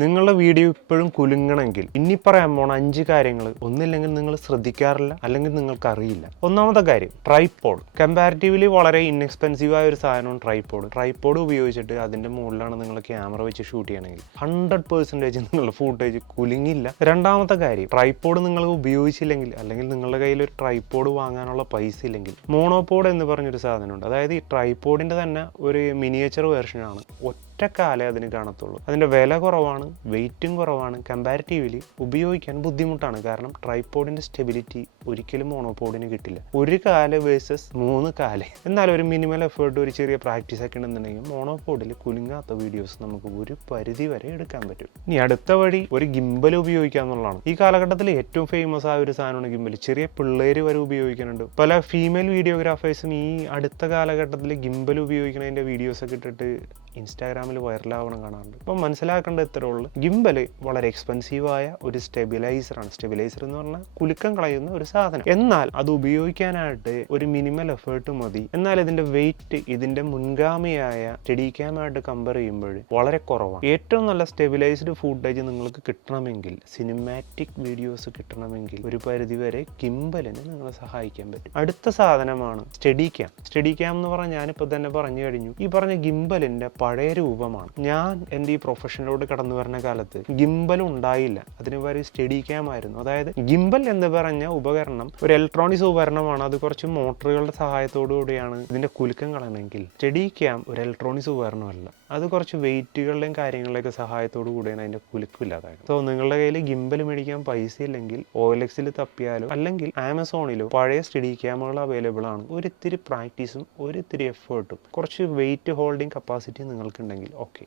നിങ്ങളുടെ വീഡിയോ ഇപ്പോഴും കുലുങ്ങണമെങ്കിൽ ഇനി പറയാൻ പോണ 5 കാര്യങ്ങൾ ഒന്നില്ലെങ്കിൽ നിങ്ങൾ ശ്രദ്ധിക്കാറില്ല, അല്ലെങ്കിൽ നിങ്ങൾക്ക് അറിയില്ല. ഒന്നാമത്തെ കാര്യം, ട്രൈപോഡ്. കമ്പാരിറ്റീവ്ലി വളരെ ഇൻഎക്സ്പെൻസീവ് ആയ ഒരു സാധനമാണ് ട്രൈപോഡ്. ട്രൈപോഡ് ഉപയോഗിച്ചിട്ട് അതിൻ്റെ മുകളിലാണ് നിങ്ങൾ ക്യാമറ വെച്ച് ഷൂട്ട് ചെയ്യണമെങ്കിൽ 100% നിങ്ങളുടെ ഫൂട്ടേജ് കുലുങ്ങില്ല. രണ്ടാമത്തെ കാര്യം, ട്രൈപോഡ് നിങ്ങൾ ഉപയോഗിച്ചില്ലെങ്കിൽ, അല്ലെങ്കിൽ നിങ്ങളുടെ കയ്യിൽ ഒരു ട്രൈപോഡ് വാങ്ങാനുള്ള പൈസ ഇല്ലെങ്കിൽ, മോണോപോഡ് എന്ന് പറഞ്ഞൊരു സാധനമുണ്ട്. അതായത് ഈ ട്രൈപോഡിൻ്റെ തന്നെ ഒരു മിനിയേച്ചർ വേർഷനാണ്. ഒറ്റക്കാലേ അതിന് കാണത്തുള്ളൂ. അതിൻ്റെ വില കുറവാണ്, വെയിറ്റും കുറവാണ്, കമ്പാരിറ്റീവ്ലി ഉപയോഗിക്കാൻ ബുദ്ധിമുട്ടാണ്. കാരണം ട്രൈപോഡിൻ്റെ സ്റ്റെബിലിറ്റി ഒരിക്കലും മോണോപോഡിന് കിട്ടില്ല. ഒരു കാല് വേഴ്സസ് 3 കാല്. എന്നാൽ ഒരു മിനിമൽ എഫേർട്ട്, ഒരു ചെറിയ പ്രാക്ടീസ് ഒക്കെ ഉണ്ടെന്നുണ്ടെങ്കിൽ മോണോപോഡിൽ കുലുങ്ങാത്ത വീഡിയോസ് നമുക്ക് ഒരു പരിധി വരെ എടുക്കാൻ പറ്റും. ഇനി അടുത്ത വഴി ഒരു ഗിംബൽ ഉപയോഗിക്കുക എന്നുള്ളതാണ്. ഈ കാലഘട്ടത്തിൽ ഏറ്റവും ഫേമസ് ആയ ഒരു സാധനമാണ് ഗിംബൽ. ചെറിയ പിള്ളേര് വരെ ഉപയോഗിക്കുന്നുണ്ട്. പല ഫീമെയിൽ വീഡിയോഗ്രാഫേഴ്സും ഈ അടുത്ത കാലഘട്ടത്തിൽ ഗിംബൽ ഉപയോഗിക്കുന്നതിൻ്റെ വീഡിയോസൊക്കെ ഇട്ടിട്ട് ഇൻസ്റ്റാഗ്രാമിൽ വൈറലാവണം കാണാറുണ്ട്. അപ്പം മനസ്സിലാക്കേണ്ട ഇത്രേ ഉള്ളൂ, ഗിംബൽ വളരെ എക്സ്പെൻസീവായ ഒരു സ്റ്റെബിലൈസറാണ്. സ്റ്റെബിലൈസർ എന്ന് പറഞ്ഞാൽ കുലുക്കം കളയുന്ന ഒരു സാധനം. എന്നാൽ അത് ഉപയോഗിക്കാനായിട്ട് ഒരു മിനിമൽ എഫേർട്ട് മതി. എന്നാൽ ഇതിന്റെ വെയിറ്റ് ഇതിന്റെ മുൻഗാമിയായ സ്റ്റഡി ക്യാമായിട്ട് കമ്പയർ ചെയ്യുമ്പോൾ വളരെ കുറവാണ്. ഏറ്റവും നല്ല സ്റ്റെബിലൈസ്ഡ് ഫൂട്ടേജ് നിങ്ങൾക്ക് കിട്ടണമെങ്കിൽ, സിനിമാറ്റിക് വീഡിയോസ് കിട്ടണമെങ്കിൽ ഒരു പരിധിവരെ ഗിംബലിന് നിങ്ങളെ സഹായിക്കാൻ പറ്റും. അടുത്ത സാധനമാണ് സ്റ്റഡി ക്യാം. സ്റ്റഡി ക്യാം എന്ന് പറഞ്ഞാൽ ഞാനിപ്പോൾ തന്നെ പറഞ്ഞു കഴിഞ്ഞു, ഈ പറഞ്ഞ ഗിംബലിന്റെ പഴയ രൂപമാണ്. ഞാൻ എൻ്റെ ഈ പ്രൊഫഷനിലോട്ട് കടന്നു വരുന്ന കാലത്ത് ഗിംബൽ ഉണ്ടായില്ല, അതിന് പകരം സ്റ്റഡി ക്യാം ആയിരുന്നു. അതായത് ഗിംബൽ എന്ന് പറഞ്ഞ ഉപകരണം ഒരു ഇലക്ട്രോണിക്സ് ഉപകരണമാണ്. അത് കുറച്ച് മോട്ടറുകളുടെ സഹായത്തോടു കൂടിയാണ് ഇതിന്റെ കുലുക്കം കളയണമെങ്കിൽ സ്റ്റഡി ക്യാം ഒരു ഇലക്ട്രോണിക്സ് ഉപകരണമല്ല. അത് കുറച്ച് വെയിറ്റുകളുടെയും കാര്യങ്ങളുടെയൊക്കെ സഹായത്തോടു കൂടിയാണ് അതിന്റെ കുലുക്കില്ലാതായത്. സോ നിങ്ങളുടെ കയ്യിൽ ഗിംബൽ മേടിക്കാൻ പൈസ ഇല്ലെങ്കിൽ OLX തപ്പിയാലോ അല്ലെങ്കിൽ ആമസോണിലോ പഴയ സ്റ്റഡി ക്യാമുകൾ അവൈലബിൾ ആണ്. ഒരിത്തിരി പ്രാക്ടീസും ഒരിത്തിരി എഫേർട്ടും കുറച്ച് വെയിറ്റ് ഹോൾഡിംഗ് കപ്പാസിറ്റി നിങ്ങൾക്കുണ്ടെങ്കിൽ ഓക്കെ.